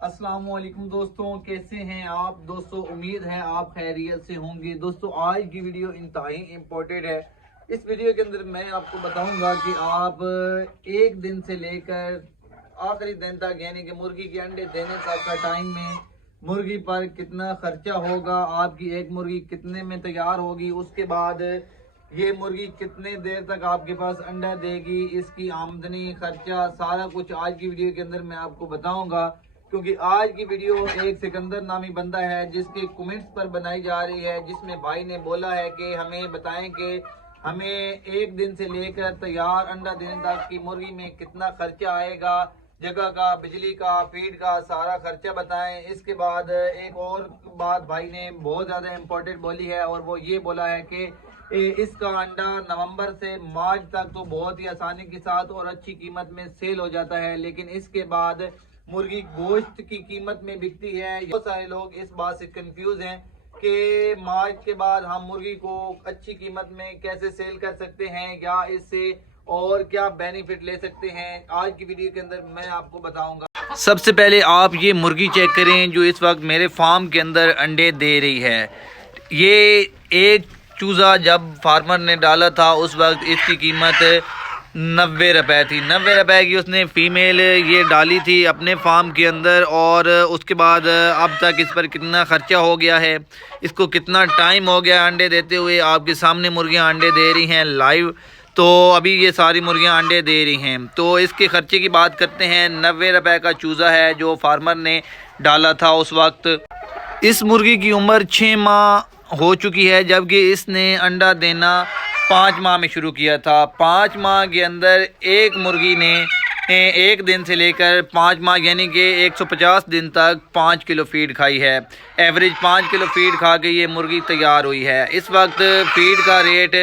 अस्सलाम वालेकुम दोस्तों, कैसे हैं आप दोस्तों। उम्मीद है आप खैरियत से होंगे। दोस्तों आज की वीडियो इंतहाई इम्पोर्टेंट है। इस वीडियो के अंदर मैं आपको बताऊंगा कि आप एक दिन से लेकर आखिरी दिन तक यानी कि मुर्गी के अंडे देने तक का टाइम में मुर्गी पर कितना खर्चा होगा, आपकी एक मुर्गी कितने में तैयार होगी, उसके बाद ये मुर्गी कितने देर तक आपके पास अंडा देगी, इसकी आमदनी खर्चा सारा कुछ आज की वीडियो के अंदर मैं आपको बताऊंगा। क्योंकि आज की वीडियो एक सिकंदर नामी बंदा है जिसके कमेंट्स पर बनाई जा रही है, जिसमें भाई ने बोला है कि हमें बताएं कि हमें एक दिन से लेकर तैयार अंडा देने तक की मुर्गी में कितना खर्चा आएगा, जगह का, बिजली का, फीड का सारा खर्चा बताएं। इसके बाद एक और बात भाई ने बहुत ज़्यादा इम्पोर्टेंट बोली है और वो ये बोला है कि इसका अंडा नवंबर से मार्च तक तो बहुत ही आसानी के साथ और अच्छी कीमत में सेल हो जाता है, लेकिन इसके बाद मुर्गी गोश्त की कीमत में बिकती है। बहुत सारे लोग इस बात से कंफ्यूज हैं कि मार्च के बाद हम मुर्गी को अच्छी कीमत में कैसे सेल कर सकते हैं या इससे और क्या बेनिफिट ले सकते हैं। आज की वीडियो के अंदर मैं आपको बताऊंगा। सबसे पहले आप ये मुर्गी चेक करें जो इस वक्त मेरे फार्म के अंदर अंडे दे रही है। ये एक चूज़ा जब फार्मर ने डाला था उस वक्त इसकी कीमत 90 रुपये थी। 90 रुपये की उसने फ़ीमेल ये डाली थी अपने फार्म के अंदर, और उसके बाद अब तक इस पर कितना ख़र्चा हो गया है, इसको कितना टाइम हो गया अंडे देते हुए। आपके सामने मुर्गियां अंडे दे रही हैं लाइव, तो अभी ये सारी मुर्गियां अंडे दे रही हैं। तो इसके ख़र्चे की बात करते हैं। 90 रुपये का चूज़ा है जो फार्मर ने डाला था उस वक्त। इस मुर्गी की उम्र 6 माह हो चुकी है, जबकि इसने अंडा देना 5 माह में शुरू किया था। 5 माह के अंदर एक मुर्गी ने एक दिन से लेकर 5 माह यानी कि 150 दिन तक 5 किलो फीड खाई है। एवरेज 5 किलो फीड खा के ये मुर्गी तैयार हुई है। इस वक्त फीड का रेट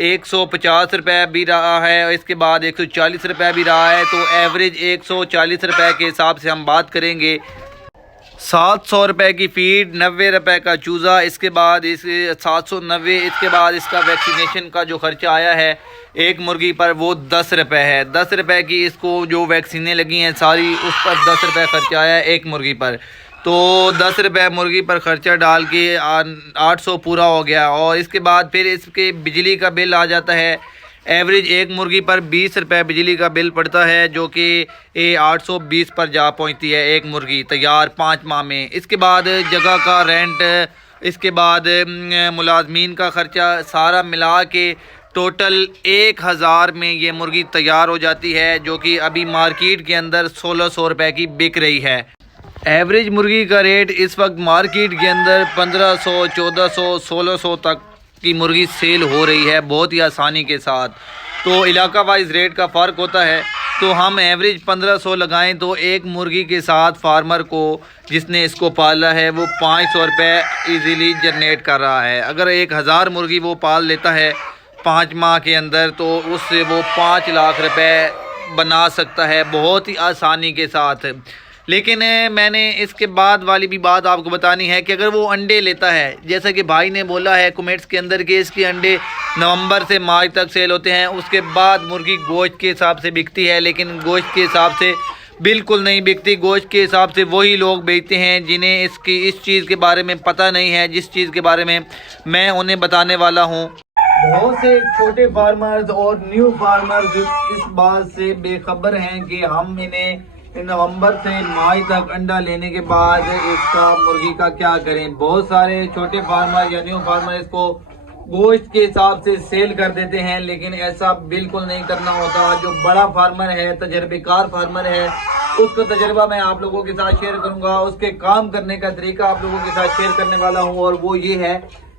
150 रुपये भी रहा है और इसके बाद 140 रुपये भी रहा है, तो एवरेज 140 रुपये के हिसाब से हम बात करेंगे। 700 रुपये की फीड, 90 रुपये का चूज़ा, इसके बाद इस 790, इसके बाद इसका वैक्सीनेशन का जो खर्चा आया है एक मुर्गी पर वो 10 रुपये है। 10 रुपये की इसको जो वैक्सीनें लगी हैं सारी, उस पर 10 रुपये खर्चा आया है एक मुर्गी पर। तो 10 रुपये मुर्गी पर ख़र्चा डाल के 800 पूरा हो गया। और इसके बाद फिर इसके बिजली का बिल आ जाता है। एवरेज एक मुर्गी पर 20 रुपये बिजली का बिल पड़ता है, जो कि 820 पर जा पहुंचती है एक मुर्गी तैयार 5 माह में। इसके बाद जगह का रेंट, इसके बाद मुलाजमीन का ख़र्चा सारा मिला के टोटल 1000 में ये मुर्गी तैयार हो जाती है, जो कि अभी मार्केट के अंदर 1600 रुपये की बिक रही है। एवरेज मुर्गी का रेट इस वक्त मार्केट के अंदर 1500, 1400, 1600 तक की मुर्गी सेल हो रही है बहुत ही आसानी के साथ। तो इलाका वाइज रेट का फ़र्क होता है। तो हम एवरेज 1500 लगाएं तो एक मुर्गी के साथ फार्मर को जिसने इसको पाला है वो 500 रुपये ईज़िली जनरेट कर रहा है। अगर 1000 मुर्गी वो पाल लेता है 5 माह के अंदर, तो उससे वो 5 लाख रुपये बना सकता है बहुत ही आसानी के साथ। लेकिन मैंने इसके बाद वाली भी बात आपको बतानी है कि अगर वो अंडे लेता है, जैसा कि भाई ने बोला है कमेंट्स के अंदर कि इसके अंडे नवंबर से मार्च तक सेल होते हैं, उसके बाद मुर्गी गोश्त के हिसाब से बिकती है, लेकिन गोश्त के हिसाब से बिल्कुल नहीं बिकती। गोश्त के हिसाब से वही लोग बेचते हैं जिन्हें इस चीज़ के बारे में पता नहीं है, जिस चीज़ के बारे में मैं उन्हें बताने वाला हूँ। बहुत से छोटे फार्मर्स और न्यू फार्मर्स इस बात से बेखबर हैं कि हम इन्हें नवंबर से मार्च तक अंडा लेने के बाद इसका मुर्गी का क्या करें। बहुत सारे छोटे फार्मर या न्यू फार्मर इसको गोश्त के हिसाब से सेल कर देते हैं, लेकिन ऐसा बिल्कुल नहीं करना होता। जो बड़ा फार्मर है, तजर्बेकार फार्मर है, उसका तजर्बा मैं आप लोगों के साथ शेयर करूंगा, उसके काम करने का तरीका आप लोगों के साथ शेयर करने वाला हूं। और वो ये है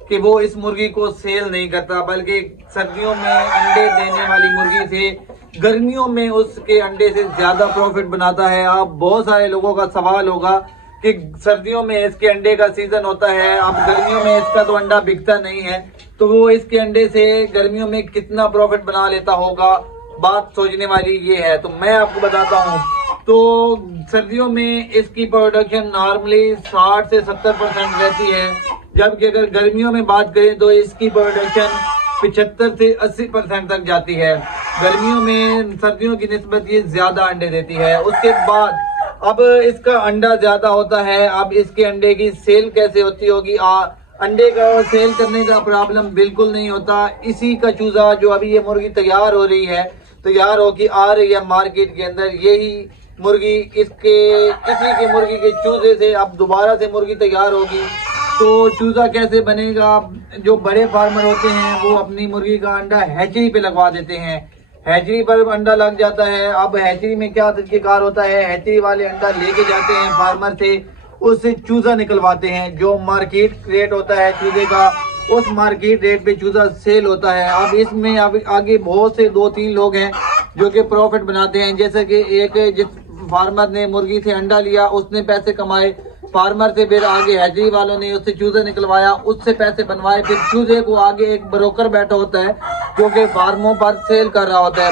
कि वो इस मुर्गी को सेल नहीं करता, बल्कि सर्दियों में अंडे देने वाली मुर्गी से गर्मियों में उसके अंडे से ज्यादा प्रॉफिट बनाता है। आप बहुत सारे लोगों का सवाल होगा कि सर्दियों में इसके अंडे का सीजन होता है, अब गर्मियों में इसका तो अंडा बिकता नहीं है, तो वो इसके अंडे से गर्मियों में कितना प्रॉफिट बना लेता होगा। बात सोचने वाली ये है। तो मैं आपको बताता हूँ, तो सर्दियों में इसकी प्रोडक्शन नॉर्मली 60 से 70% रहती है, जबकि अगर गर्मियों में बात करें तो इसकी प्रोडक्शन 75 से 80% तक जाती है। गर्मियों में सर्दियों की निस्बत ये ज्यादा अंडे देती है। उसके बाद अब इसका अंडा ज्यादा होता है। अब इसके अंडे की सेल कैसे होती होगी? अंडे का सेल करने का प्रॉब्लम बिल्कुल नहीं होता। इसी का चूजा जो अभी ये मुर्गी तैयार हो रही है, तैयार होकर आ रही है मार्केट के अंदर, यही मुर्गी इसी के मुर्गी के चूजे से अब दोबारा से मुर्गी तैयार होगी। तो चूजा कैसे बनेगा? जो बड़े फार्मर होते हैं वो अपनी मुर्गी का अंडा हैचरी पे लगवा देते हैं, हैचरी पर अंडा लग जाता है। अब हैचरी में क्या तरीकेकार होता है, हैचरी वाले अंडा लेके जाते हैं फार्मर से, उससे चूजा निकलवाते हैं। जो मार्केट रेट होता है चूजे का, उस मार्केट रेट पे चूजा सेल होता है। अब इसमें अब आगे बहुत से 2-3 लोग हैं जो कि प्रॉफिट बनाते हैं। जैसे कि एक जिस फार्मर ने मुर्गी से अंडा लिया उसने पैसे कमाए, फार्मर से फिर आगे हैचरी वालों ने उससे चूजे निकलवाया, उससे पैसे बनवाए, फिर चूजे को आगे एक ब्रोकर बैठा होता है जो कि फार्मों पर सेल कर रहा होता है,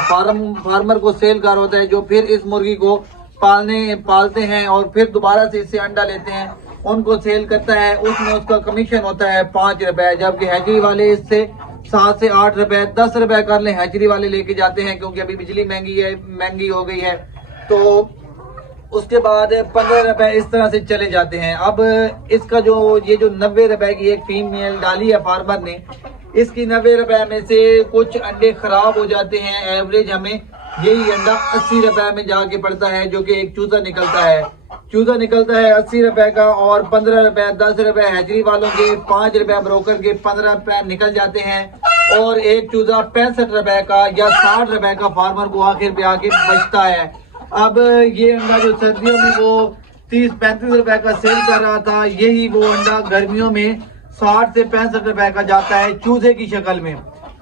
फार्मर को सेल कर रहा होता है, जो फिर इस मुर्गी को पालते हैं और फिर दोबारा से इससे अंडा लेते हैं, उनको सेल करता है। उसमें उसका कमीशन होता है 5 रुपए, जबकि हैचरी वाले इससे 7 से 8 रुपए 10 रुपए कर ले हैचरी वाले लेके जाते हैं, क्योंकि अभी बिजली महंगी हो गई है। तो उसके बाद 15 रुपए इस तरह से चले जाते हैं। अब इसका जो 90 रुपए की एक फीमेल डाली है फार्मर ने, इसकी 90 रुपए में से कुछ अंडे खराब हो जाते हैं। एवरेज हमें यही अंडा 80 रुपए में जाके पड़ता है, जो कि एक चूजा निकलता है। चूजा निकलता है 80 रुपए का, और 15 रुपए 10 रुपए हैचरी वालों के, 5 रुपए ब्रोकर के, 15 रुपए निकल जाते हैं। और एक चूजा 65 रुपए का या 60 रुपए का फार्मर को आखिर पे आके बचता है। अब ये अंडा जो सर्दियों में वो 30-35 रुपए का सेल कर रहा था, यही वो अंडा गर्मियों में 60 से 65 रुपए का जाता है चूजे की शक्ल में।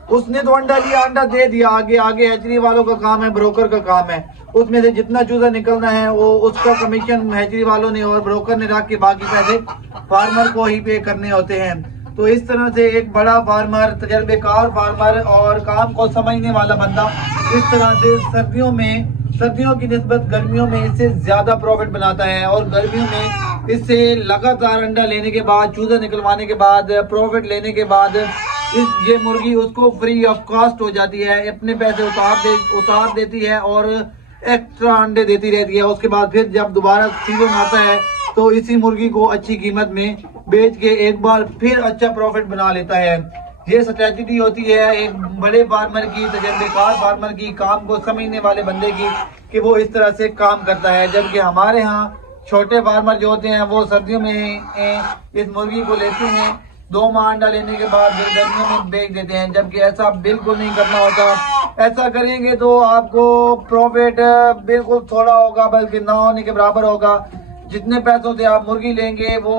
उसने तो अंडा लिया, अंडा दे दिया, आगे हैचरी वालों का काम है, ब्रोकर का काम है। उसमें से जितना चूजा निकलना है वो उसका कमीशन हैचरी वालों ने और ब्रोकर ने रख के बाकी पैसे फार्मर को ही पे करने होते हैं। तो इस तरह से एक बड़ा फार्मर, तजर्बेकार फार्मर और काम को समझने वाला बंदा इस तरह से सर्दियों की निस्बत गर्मियों में इससे ज्यादा प्रॉफिट बनाता है। और गर्मियों में इससे लगातार अंडा लेने के बाद, चूजा निकलवाने के बाद, प्रॉफिट लेने के बाद ये मुर्गी उसको फ्री ऑफ कॉस्ट हो जाती है, अपने पैसे उतार देती है और एक्स्ट्रा अंडे देती रहती है। उसके बाद फिर जब दोबारा सीजन आता है तो इसी मुर्गी को अच्छी कीमत में बेच के एक बार फिर अच्छा प्रॉफिट बना लेता है। ये स्ट्रेटजी होती है एक बड़े फार्मर की, तजर्बेकार फार्मर की, काम को समझने वाले बंदे की, कि वो इस तरह से काम करता है। जबकि हमारे यहाँ छोटे फार्मर जो होते हैं वो सर्दियों में इस मुर्गी को लेते हैं, 2 माह अंडा लेने के बाद फिर गर्मियों में बेच देते हैं। जबकि ऐसा बिल्कुल नहीं करना होता। ऐसा करेंगे तो आपको प्रॉफिट बिल्कुल थोड़ा होगा, बल्कि ना होने के बराबर होगा। जितने पैसों से आप मुर्गी लेंगे वो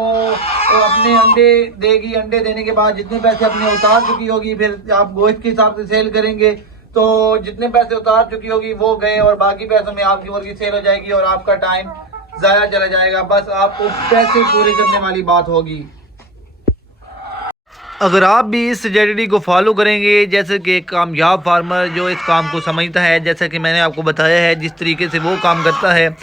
अपने अंडे देगी, अंडे देने के बाद जितने पैसे अपने उतार चुकी होगी, फिर आप गोश्त के हिसाब से सेल करेंगे तो जितने पैसे उतार चुकी होगी वो गए, और बाकी पैसों में आपकी मुर्गी सेल हो जाएगी और आपका टाइम जाया चला जाएगा। बस आपको पैसे पूरे करने वाली बात होगी। अगर आप भी इस स्ट्रेटजी को फॉलो करेंगे, जैसे कि एक कामयाब फार्मर जो इस काम को समझता है, जैसा कि मैंने आपको बताया है जिस तरीके से वो काम करता है,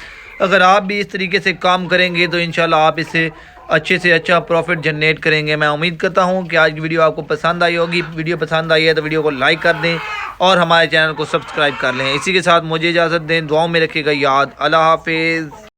अगर आप भी इस तरीके से काम करेंगे तो इंशाल्लाह आप इससे अच्छे से अच्छा प्रॉफिट जनरेट करेंगे। मैं उम्मीद करता हूं कि आज की वीडियो आपको पसंद आई होगी। वीडियो पसंद आई है तो वीडियो को लाइक कर दें और हमारे चैनल को सब्सक्राइब कर लें। इसी के साथ मुझे इजाज़त दें, दुआओं में रखिएगा याद। अल्लाह हाफिज़।